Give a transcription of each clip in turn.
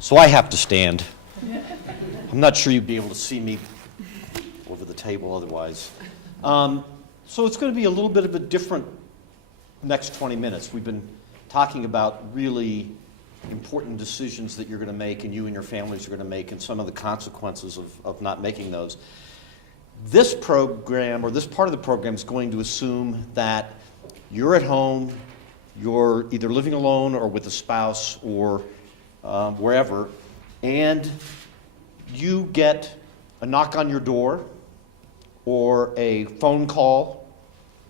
So I have to stand. I'm not sure you'd be able to see me over the table otherwise. So it's going to be a little bit of a different next 20 minutes. We've been talking about really important decisions that you're going to make and you and your families are going to make and some of the consequences of not making those. This program, or this part of the program, is going to assume that you're at home, you're either living alone or with a spouse or wherever, and you get a knock on your door or a phone call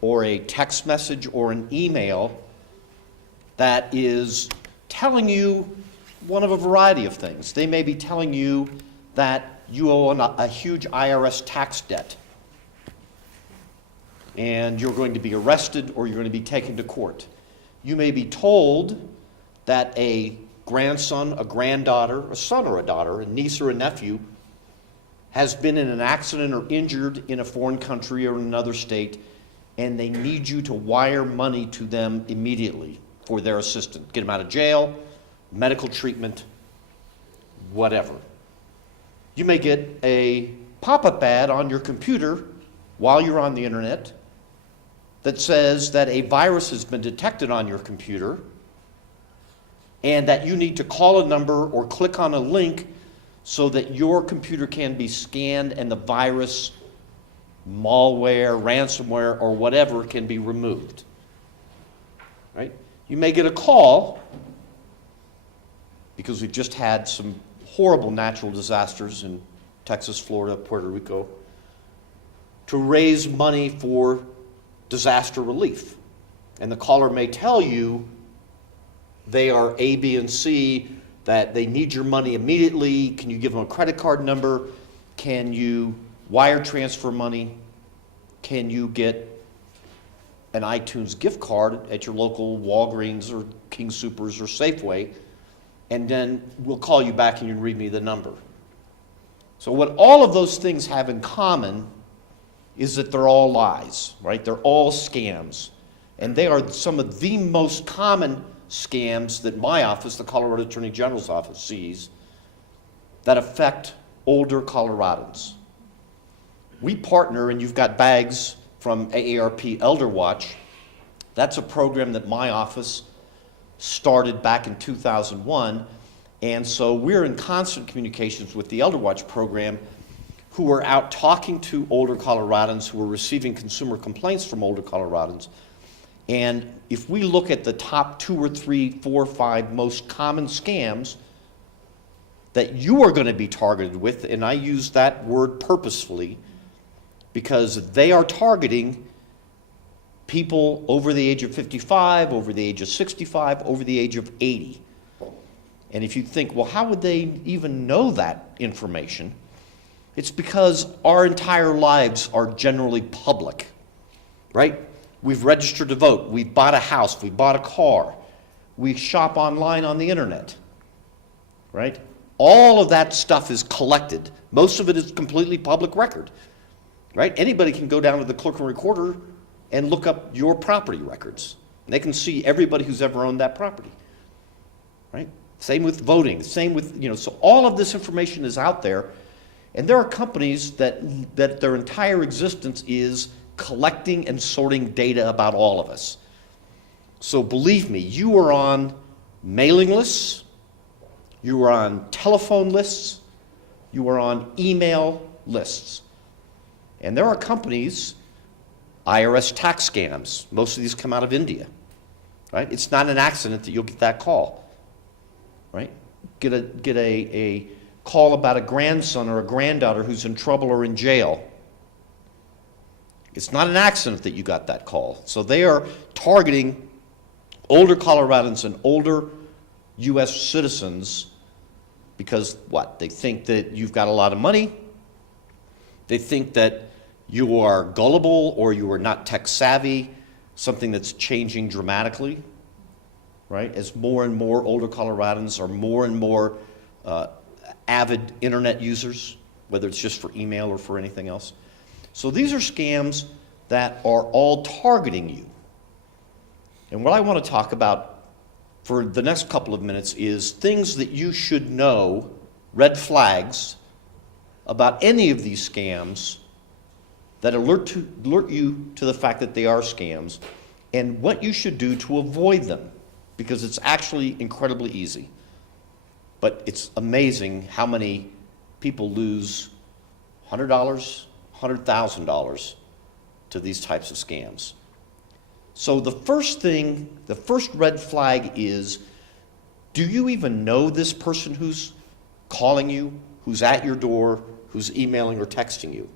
or a text message or an email that is telling you one of a variety of things. They may be telling you that you owe a huge IRS tax debt and you're going to be arrested or you're going to be taken to court. You may be told that a grandson, a granddaughter, a son or a daughter, a niece or a nephew has been in an accident or injured in a foreign country or in another state, and they need you to wire money to them immediately for their assistance. Get them out of jail, medical treatment, whatever. You may get a pop-up ad on your computer while you're on the internet that says that a virus has been detected on your computer and that you need to call a number or click on a link so that your computer can be scanned and the virus, malware, ransomware, or whatever can be removed. Right? You may get a call, because we've just had some horrible natural disasters in Texas, Florida, Puerto Rico, to raise money for disaster relief. And the caller may tell you they are A, B, and C, that they need your money immediately. Can you give them a credit card number? Can you wire transfer money? Can you get an iTunes gift card at your local Walgreens or King Soopers or Safeway? And then we'll call you back and you can read me the number. So what all of those things have in common is that they're all lies, right? They're all scams. And they are some of the most common scams that my office, the Colorado Attorney General's office, sees that affect older Coloradans. We partner, and you've got bags from AARP Elder Watch. That's a program that my office started back in 2001, and so we're in constant communications with the Elder Watch program, who are out talking to older Coloradans who are receiving consumer complaints from older Coloradans. And if we look at the top 2 or 3, 4, 5 most common scams that you are going to be targeted with, and I use that word purposefully because they are targeting people over the age of 55, over the age of 65, over the age of 80. And if you think, well, how would they even know that information? It's because our entire lives are generally public, right? We've registered to vote, we've bought a house, we bought a car, we shop online on the internet, right? All of that stuff is collected. Most of it is completely public record, right? Anybody can go down to the clerk and recorder and look up your property records. And they can see everybody who's ever owned that property, right? Same with voting, same with, so all of this information is out there. And there are companies that their entire existence is collecting and sorting data about all of us. So believe me, you are on mailing lists, you are on telephone lists, you are on email lists. And there are companies, IRS tax scams, most of these come out of India, right? It's not an accident that you'll get that call, right? Get a call about a grandson or a granddaughter who's in trouble or in jail. It's not an accident that you got that call. So they are targeting older Coloradans and older U.S. citizens because what? They think that you've got a lot of money. They think that you are gullible or you are not tech savvy, something that's changing dramatically, right? As more and more older Coloradans are more and more avid internet users, whether it's just for email or for anything else. So these are scams that are all targeting you. And what I want to talk about for the next couple of minutes is things that you should know, red flags, about any of these scams that alert you to the fact that they are scams, and what you should do to avoid them, because it's actually incredibly easy. But it's amazing how many people lose $100, $100,000 to these types of scams. So the first red flag is, do you even know this person who's calling you, who's at your door, who's emailing or texting you?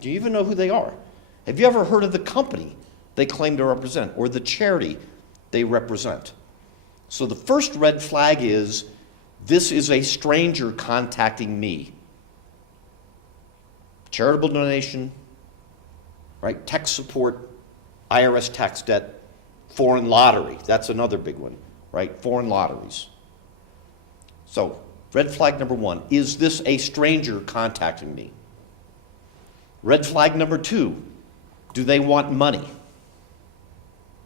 Do you even know who they are? Have you ever heard of the company they claim to represent or the charity they represent? So the first red flag is, this is a stranger contacting me. Charitable donation, right? Tech support, IRS tax debt, foreign lottery. That's another big one, right? Foreign lotteries. So red flag number one, is this a stranger contacting me? Red flag number two, do they want money?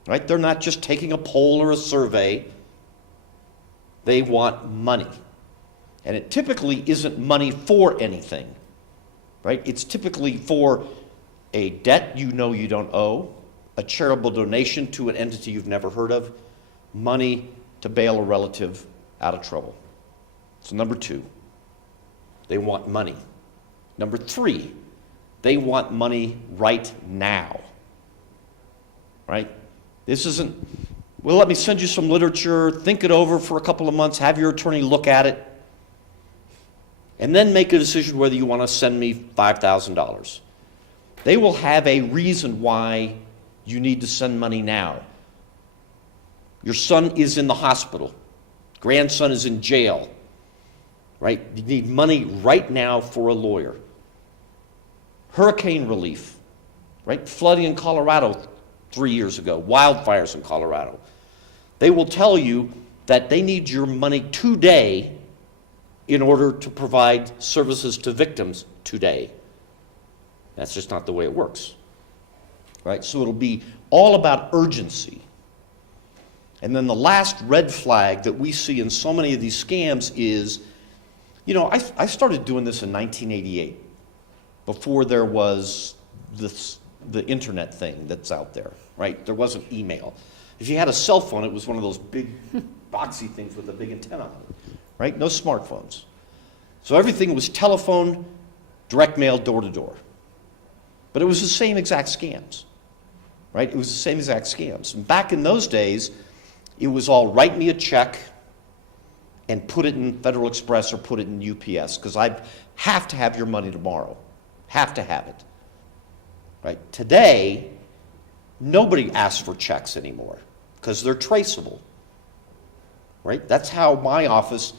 Right? They're not just taking a poll or a survey. They want money. And it typically isn't money for anything. Right? It's typically for a debt you know you don't owe, a charitable donation to an entity you've never heard of, money to bail a relative out of trouble. So number two, they want money. Number three, they want money right now. Right? This isn't, well, let me send you some literature, think it over for a couple of months, have your attorney look at it, and then make a decision whether you want to send me $5,000. They will have a reason why you need to send money now. Your son is in the hospital. Grandson is in jail. Right? You need money right now for a lawyer. Hurricane relief. Right? Flooding in Colorado 3 years ago. Wildfires in Colorado. They will tell you that they need your money today in order to provide services to victims today. That's just not the way it works. Right? So it'll be all about urgency. And then the last red flag that we see in so many of these scams is, I started doing this in 1988, before there was the internet thing that's out there, right? There wasn't email. If you had a cell phone, it was one of those big boxy things with a big antenna on it, right? No smartphones. So everything was telephone, direct mail, door to door. But it was the same exact scams, right? It was the same exact scams. And back in those days, it was all write me a check and put it in Federal Express or put it in UPS, because I have to have your money tomorrow. Have to have it. Right? Today, nobody asks for checks anymore because they're traceable. Right? That's how my office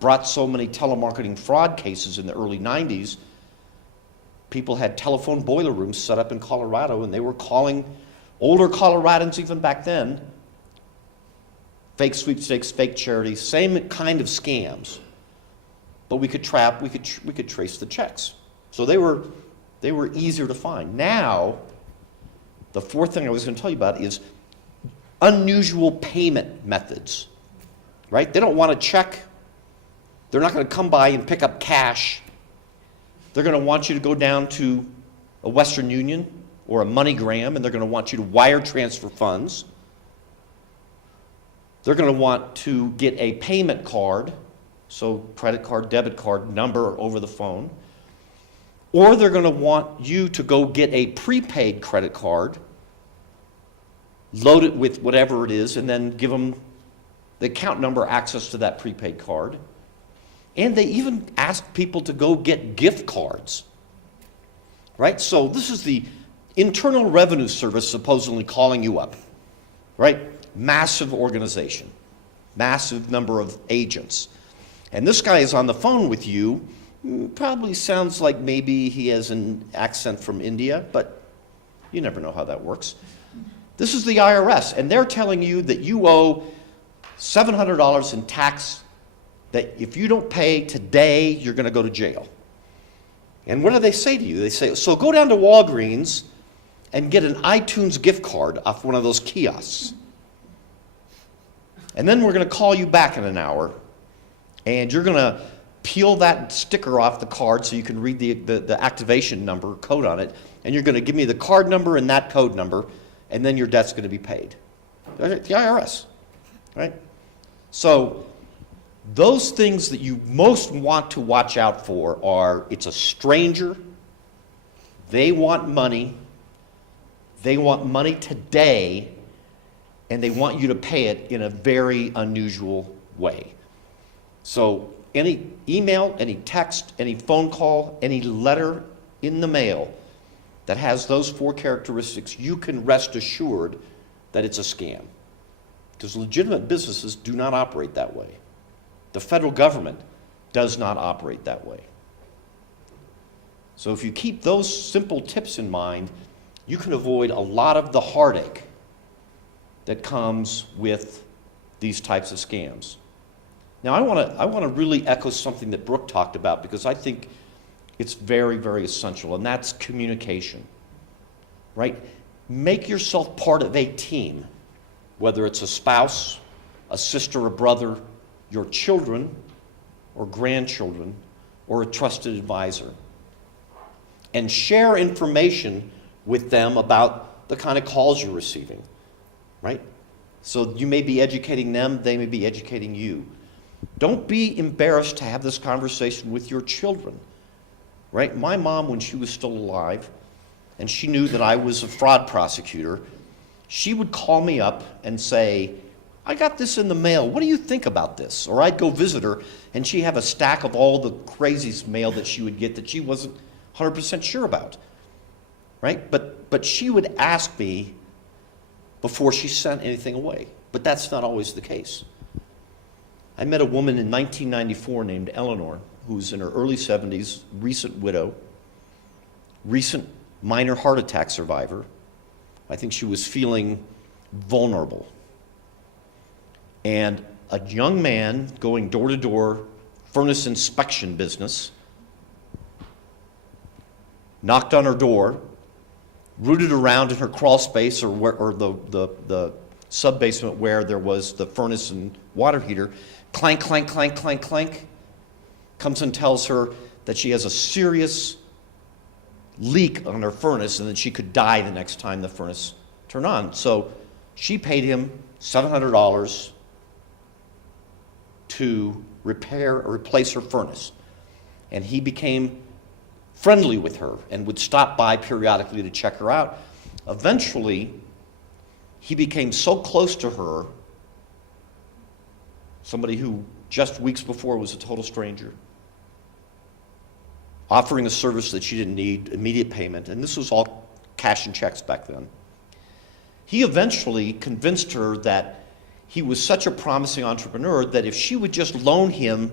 brought so many telemarketing fraud cases in the early 90s. People had telephone boiler rooms set up in Colorado, and they were calling older Coloradans even back then, fake sweepstakes, fake charities, same kind of scams. But we could trace the checks. So they were easier to find. Now, the fourth thing I was going to tell you about is unusual payment methods. Right? They don't want a check. They're not going to come by and pick up cash. They're going to want you to go down to a Western Union or a MoneyGram, and they're going to want you to wire transfer funds. They're going to want to get a payment card, so credit card, debit card number over the phone. Or they're going to want you to go get a prepaid credit card, load it with whatever it is, and then give them the account number, access to that prepaid card. And they even ask people to go get gift cards. Right? So this is the Internal Revenue Service supposedly calling you up. Right? Massive organization. Massive number of agents. And this guy is on the phone with you. Probably sounds like maybe he has an accent from India, but you never know how that works. This is the IRS, and they're telling you that you owe $700 in tax, that if you don't pay today, you're going to go to jail. And what do they say to you? They say, so go down to Walgreens and get an iTunes gift card off one of those kiosks. And then we're going to call you back in an hour, and you're going to peel that sticker off the card so you can read the activation number, code on it, and you're going to give me the card number and that code number, and then your debt's going to be paid. The IRS, right? So those things that you most want to watch out for are, it's a stranger, they want money today, and they want you to pay it in a very unusual way. So any email, any text, any phone call, any letter in the mail that has those 4 characteristics, you can rest assured that it's a scam. Because legitimate businesses do not operate that way. The federal government does not operate that way. So if you keep those simple tips in mind, you can avoid a lot of the heartache that comes with these types of scams. Now I want to really echo something that Brooke talked about, because I think it's very, very essential, and that's communication, right? Make yourself part of a team, whether it's a spouse, a sister, a brother, your children or grandchildren, or a trusted advisor. And share information with them about the kind of calls you're receiving, right? So you may be educating them, they may be educating you. Don't be embarrassed to have this conversation with your children, right? My mom, when she was still alive, and she knew that I was a fraud prosecutor, she would call me up and say, I got this in the mail, what do you think about this? Or I'd go visit her, and she'd have a stack of all the craziest mail that she would get that she wasn't 100% sure about, right? But she would ask me before she sent anything away, but that's not always the case. I met a woman in 1994 named Eleanor, who's in her early 70s, recent widow, recent minor heart attack survivor. I think she was feeling vulnerable. And a young man going door to door, furnace inspection business, knocked on her door, rooted around in her crawl space or the sub-basement where there was the furnace and water heater, clank, clank, clank, clank, clank, comes and tells her that she has a serious leak on her furnace and that she could die the next time the furnace turned on. So she paid him $700 to repair or replace her furnace. And he became friendly with her and would stop by periodically to check her out. Eventually, he became so close to her, somebody who just weeks before was a total stranger, offering a service that she didn't need, immediate payment, and this was all cash and checks back then. He eventually convinced her that he was such a promising entrepreneur that if she would just loan him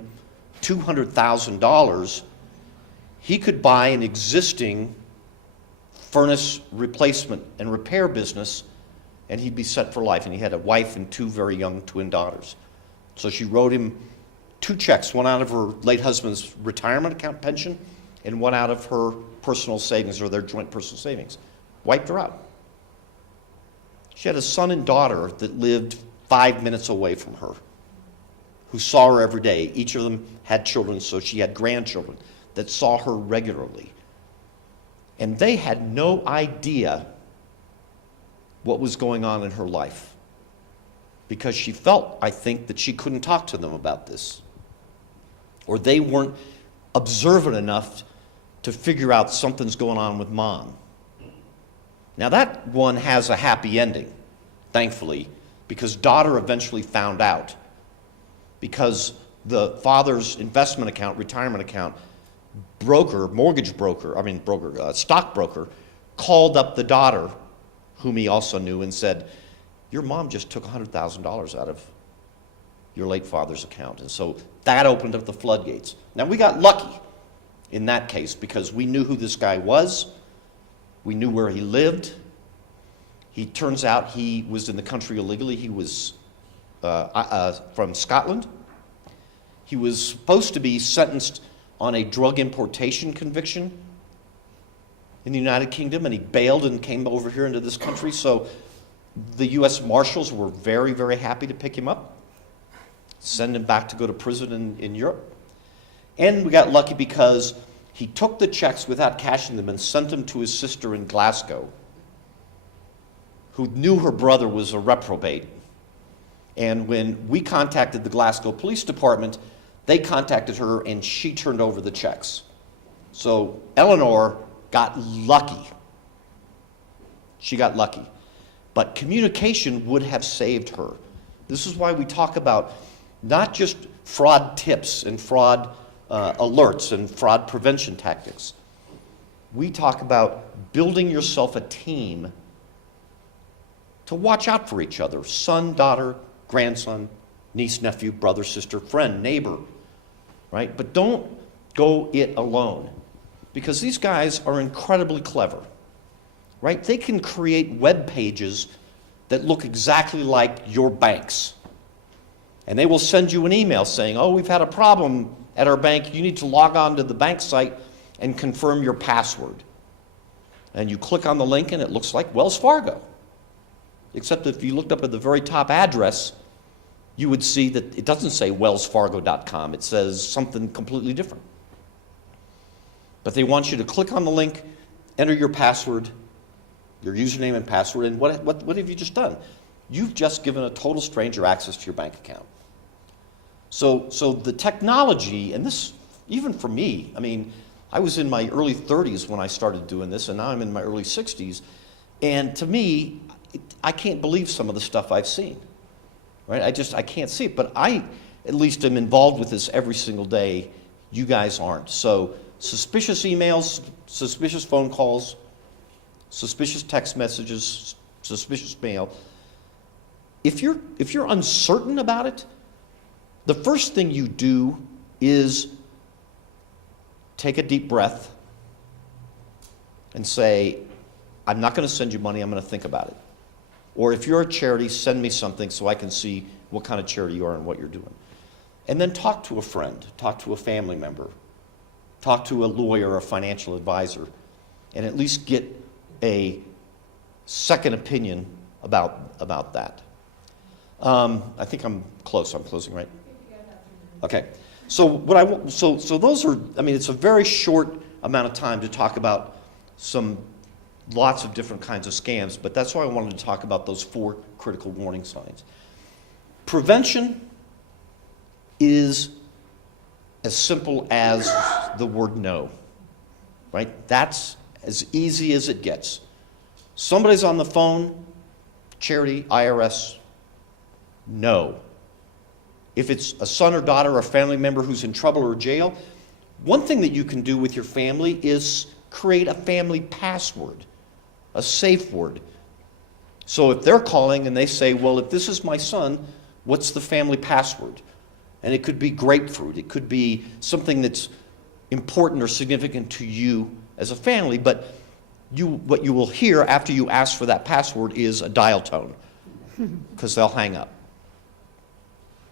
$200,000, he could buy an existing furnace replacement and repair business, and he'd be set for life. And he had a wife and 2 very young twin daughters. So she wrote him 2 checks, one out of her late husband's retirement account pension and one out of her personal savings, or their joint personal savings. Wiped her out. She had a son and daughter that lived 5 minutes away from her, who saw her every day. Each of them had children, so she had grandchildren that saw her regularly. And they had no idea what was going on in her life, because she felt, I think, that she couldn't talk to them about this, or they weren't observant enough to figure out something's going on with mom. Now that one has a happy ending, thankfully, because daughter eventually found out, because the father's investment account, retirement account, stockbroker, called up the daughter, whom he also knew, and said, your mom just took $100,000 out of your late father's account. And so that opened up the floodgates. Now we got lucky in that case because we knew who this guy was. We knew where he lived. He turns out he was in the country illegally. He was from Scotland. He was supposed to be sentenced on a drug importation conviction in the United Kingdom, and he bailed and came over here into this country. So the U.S. Marshals were very, very happy to pick him up. send him back to go to prison in Europe. And we got lucky because he took the checks without cashing them and sent them to his sister in Glasgow, who knew her brother was a reprobate. And when we contacted the Glasgow Police Department, they contacted her and she turned over the checks. So Eleanor got lucky. She got lucky. But communication would have saved her. This is why we talk about not just fraud tips and fraud alerts and fraud prevention tactics. We talk about building yourself a team to watch out for each other. Son, daughter, grandson, niece, nephew, brother, sister, friend, neighbor, right? But don't go it alone, because these guys are incredibly clever, right? They can create web pages that look exactly like your bank's. And they will send you an email saying, oh, we've had a problem at our bank. You need to log on to the bank site and confirm your password. And you click on the link and it looks like Wells Fargo. Except if you looked up at the very top address, you would see that it doesn't say wellsfargo.com. It says something completely different. But they want you to click on the link, enter your password, your username and password, and what have you just done? You've just given a total stranger access to your bank account. So the technology, and this, even for me, I mean, I was in my early 30s when I started doing this, and now I'm in my early 60s, and to me, I can't believe some of the stuff I've seen, right? I can't see it, but I at least am involved with this every single day. You guys aren't. So suspicious emails, suspicious phone calls, suspicious text messages, suspicious mail. If you're uncertain about it, the first thing you do is take a deep breath and say, I'm not going to send you money, I'm going to think about it. Or if you're a charity, send me something so I can see what kind of charity you are and what you're doing. And then talk to a friend, talk to a family member, talk to a lawyer, a financial advisor, and at least get a second opinion about that. I think I'm close. I'm closing, right? Okay. So those are. I mean, it's a very short amount of time to talk about lots of different kinds of scams, but that's why I wanted to talk about those 4 critical warning signs. Prevention is as simple as the word no, right? That's as easy as it gets. Somebody's on the phone, charity, IRS, no. If it's a son or daughter or a family member who's in trouble or jail, one thing that you can do with your family is create a family password, a safe word. So if they're calling and they say, well, if this is my son, what's the family password? And it could be grapefruit. It could be something that's important or significant to you as a family, but what you will hear after you ask for that password is a dial tone, because they'll hang up.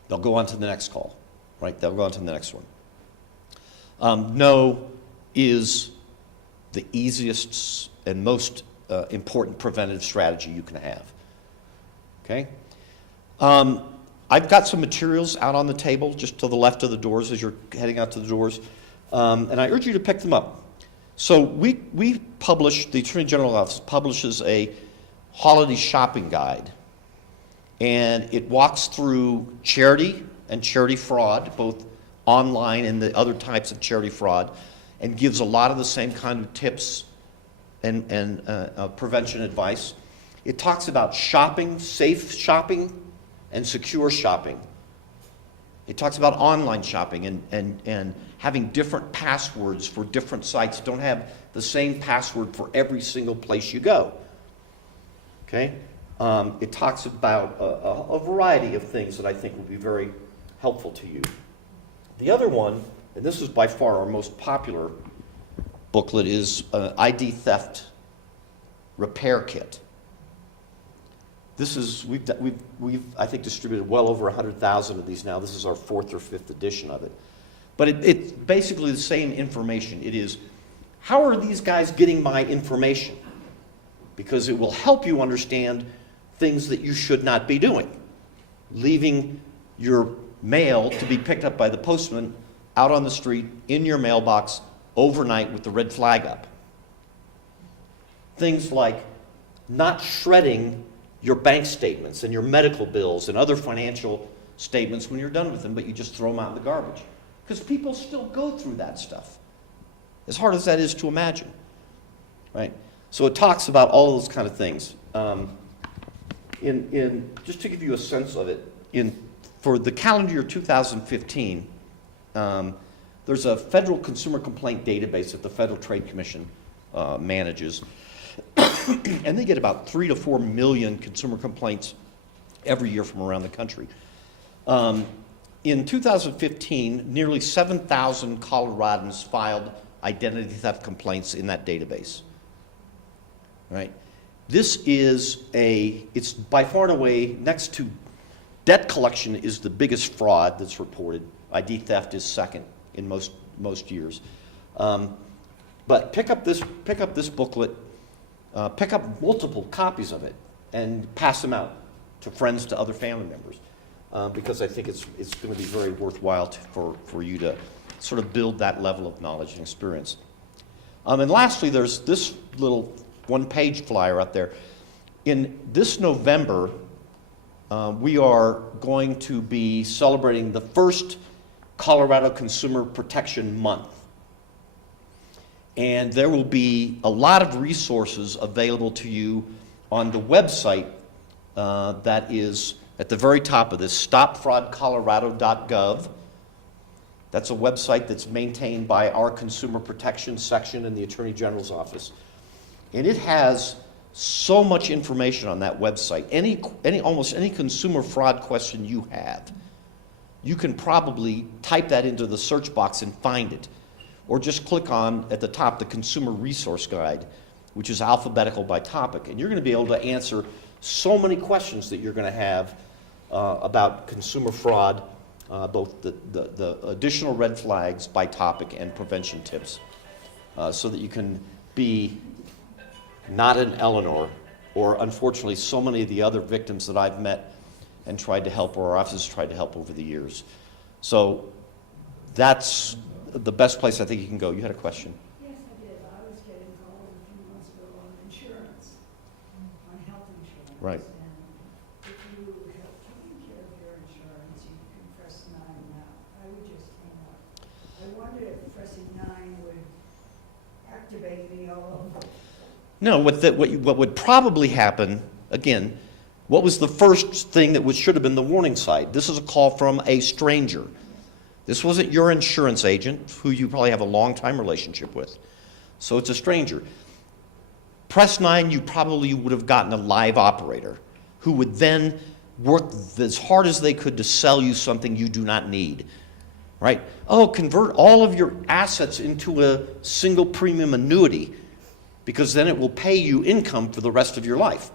They'll go on to the next call, right? They'll go on to the next one. No is the easiest and most important preventative strategy you can have, okay? I've got some materials out on the table just to the left of the doors as you're heading out to the doors, and I urge you to pick them up. So we publish, the Attorney General's Office publishes a holiday shopping guide, and it walks through charity and charity fraud, both online and the other types of charity fraud, and gives a lot of the same kind of tips and prevention advice. It talks about shopping, safe shopping, and secure shopping. It talks about online shopping and having different passwords for different sites. Don't have the same password for every single place you go. Okay? It talks about a variety of things that I think will be very helpful to you. The other one, and this is by far our most popular booklet, is ID theft repair kit. This is, we've I think distributed well over 100,000 of these now. This is our 4th or 5th edition of it. But it's basically the same information. It is, how are these guys getting my information? Because it will help you understand things that you should not be doing. Leaving your mail to be picked up by the postman out on the street in your mailbox overnight with the red flag up. Things like not shredding your bank statements and your medical bills and other financial statements when you're done with them, but you just throw them out in the garbage. Because people still go through that stuff, as hard as that is to imagine, right? So it talks about all those kind of things. Just to give you a sense of it, for the calendar year 2015, there's a federal consumer complaint database that the Federal Trade Commission manages, and they get about 3 to 4 million consumer complaints every year from around the country. In 2015, nearly 7,000 Coloradans filed identity theft complaints in that database. Right? This is it's by far and away, next to debt collection is the biggest fraud that's reported. ID theft is second in most years. But pick up this booklet, pick up multiple copies of it, and pass them out to friends, to other family members, because I think it's going to be very worthwhile for you to sort of build that level of knowledge and experience. And lastly, there's this little one-page flyer out there. In this November, we are going to be celebrating the first Colorado Consumer Protection Month. And there will be a lot of resources available to you on the website that is at the very top of this, stopfraudcolorado.gov. That's a website that's maintained by our Consumer Protection section in the Attorney General's office. And it has so much information on that website. Almost any consumer fraud question you have, you can probably type that into the search box and find it. Or just click on, at the top, the Consumer Resource Guide, which is alphabetical by topic. And you're going to be able to answer so many questions that you're going to have about consumer fraud, both the additional red flags by topic and prevention tips, so that you can be not an Eleanor, or unfortunately so many of the other victims that I've met and tried to help, or our office has tried to help over the years. So that's the best place I think you can go. You had a question? Yes, I did. I was getting called a few months ago on insurance, on health insurance. Right. And if you have taken care of your insurance, you can press 9 now. I would just hang up. I wondered if pressing 9 would activate me all over. No, what would probably happen, again, what was the first thing that should have been the warning sign? This is a call from a stranger. This wasn't your insurance agent, who you probably have a long-time relationship with. So it's a stranger. Press 9, you probably would have gotten a live operator who would then work as hard as they could to sell you something you do not need. Right? Oh, convert all of your assets into a single premium annuity, because then it will pay you income for the rest of your life.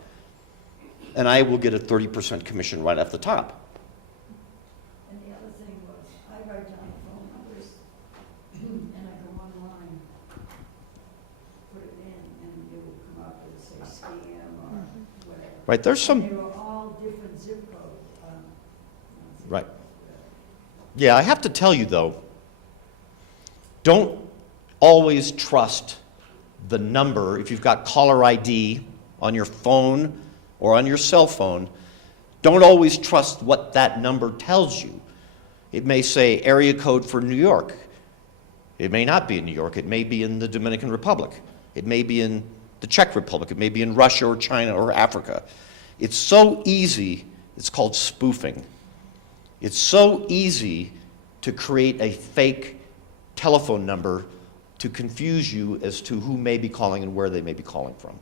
And I will get a 30% commission right off the top. And the other thing was, I write down phone numbers, and I go online, put it in, and it will come up and say scam or whatever. Right, there's And they some, were all different zip codes. right. Yeah, I have to tell you though, don't always trust the number. If you've got caller ID on your phone or on your cell phone, don't always trust what that number tells you. It may say area code for New York. It may not be in New York. It may be in the Dominican Republic. It may be in the Czech Republic. It may be in Russia or China or Africa. It's so easy. It's called spoofing. It's so easy to create a fake telephone number to confuse you as to who may be calling and where they may be calling from.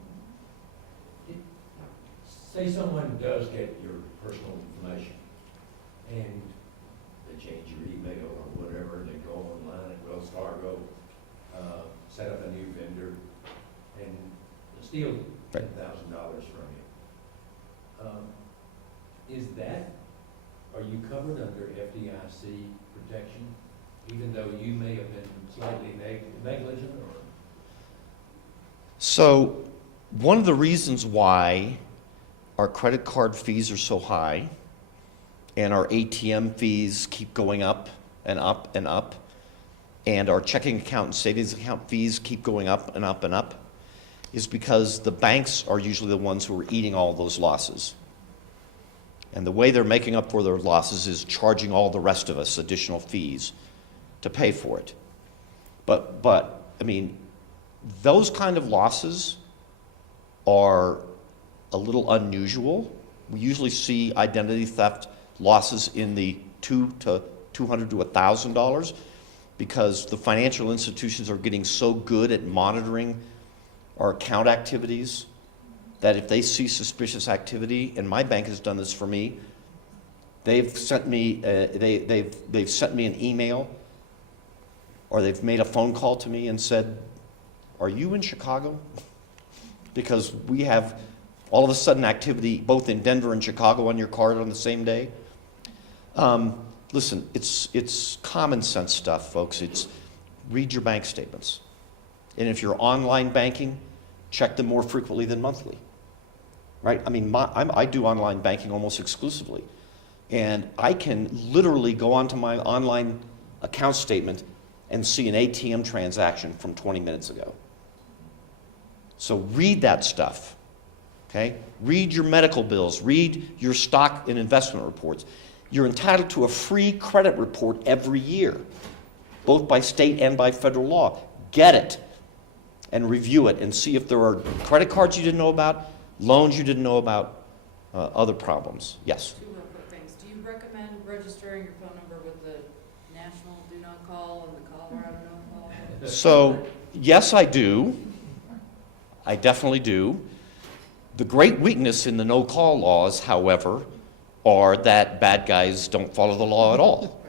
Say someone does get your personal information and they change your email or whatever, they go online at Wells Fargo, set up a new vendor and steal $10,000 from you. Are you covered under FDIC protection, even though you may have been slightly negligent? Or? So one of the reasons why our credit card fees are so high and our ATM fees keep going up and up and up, and our checking account and savings account fees keep going up and up and up, is because the banks are usually the ones who are eating all those losses. And the way they're making up for their losses is charging all the rest of us additional fees to pay for it. But I mean, those kind of losses are a little unusual. We usually see identity theft losses in the $200 to $1,000 because the financial institutions are getting so good at monitoring our account activities that if they see suspicious activity, and my bank has done this for me, they've sent me they've sent me an email, or they've made a phone call to me and said, "Are you in Chicago?" Because we have all of a sudden activity both in Denver and Chicago on your card on the same day. Listen, it's common sense stuff, folks. It's read your bank statements, and if you're online banking, check them more frequently than monthly. Right? I mean, I do online banking almost exclusively, and I can literally go onto my online account statement and see an ATM transaction from 20 minutes ago. So read that stuff, okay? Read your medical bills, read your stock and investment reports. You're entitled to a free credit report every year, both by state and by federal law. Get it and review it and see if there are credit cards you didn't know about, loans you didn't know about, other problems. Yes? Two real quick things. Do you recommend registering your phone number with the National Do Not Call and the Colorado No Call? So, yes, I do. I definitely do. The great weakness in the no-call laws, however, are that bad guys don't follow the law at all.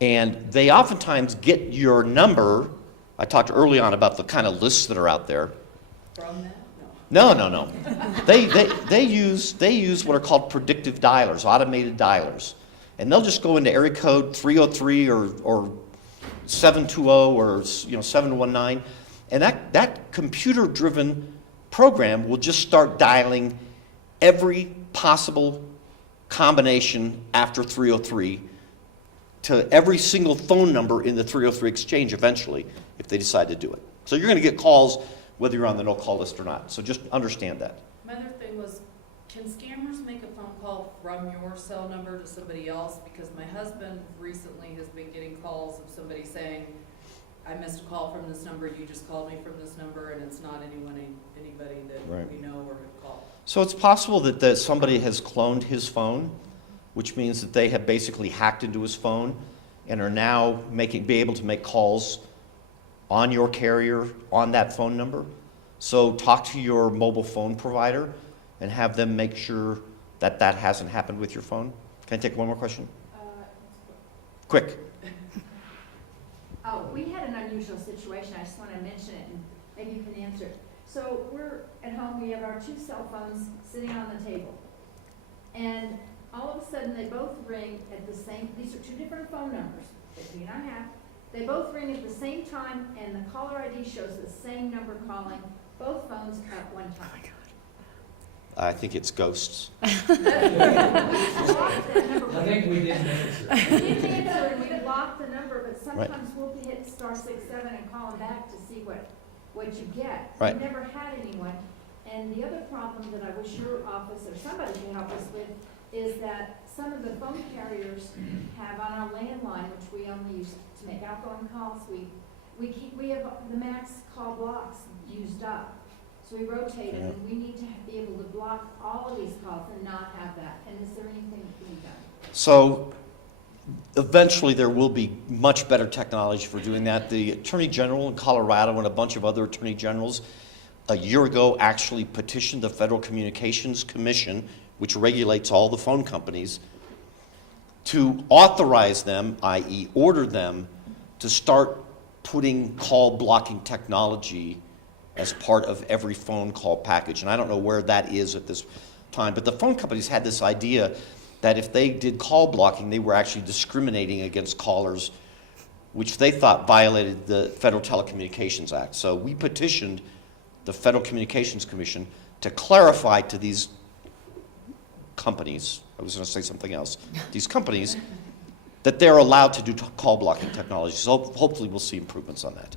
And they oftentimes get your number. I talked early on about the kind of lists that are out there. From that? No. They use what are called predictive dialers, automated dialers. And they'll just go into area code 303 or 720 or 719. And that computer-driven program will just start dialing every possible combination after 303 to every single phone number in the 303 exchange eventually, if they decide to do it. So you're going to get calls whether you're on the no-call list or not. So just understand that. My other thing was, can scammers make a phone call from your cell number to somebody else? Because my husband recently has been getting calls of somebody saying, I missed a call from this number, you just called me from this number, and it's not anybody that Right. we know or have called. So it's possible that somebody has cloned his phone, which means that they have basically hacked into his phone and are now be able to make calls on your carrier on that phone number. So talk to your mobile phone provider and have them make sure that that hasn't happened with your phone. Can I take one more question? Quick. Oh, we had an unusual situation, I just want to mention it, and maybe you can answer it. So we're at home, we have our two cell phones sitting on the table. And all of a sudden, they both ring at the same, these are two different phone numbers that you and I have. They both ring at the same time, and the caller ID shows the same number calling both phones at one time. I think it's ghosts. We blocked that number. I think we didn't answer. We didn't answer, and we blocked the number, but sometimes we'll hit *67 and call them back to see what you get. Right. We've never had anyone. And the other problem that I wish your office or somebody can help us with is that some of the phone carriers have on our landline, which we only use to make outgoing calls, we have the max call blocks used up. So we rotate it, and we need to be able to block all of these calls and not have that. And is there anything that can be done? So eventually there will be much better technology for doing that. The Attorney General in Colorado and a bunch of other Attorney Generals a year ago actually petitioned the Federal Communications Commission, which regulates all the phone companies, to authorize them, i.e. order them, to start putting call blocking technology as part of every phone call package. And I don't know where that is at this time, but the phone companies had this idea that if they did call blocking, they were actually discriminating against callers, which they thought violated the Federal Telecommunications Act. So we petitioned the Federal Communications Commission to clarify to these companies, I was going to say something else, these companies, that they're allowed to do call blocking technology. So hopefully we'll see improvements on that.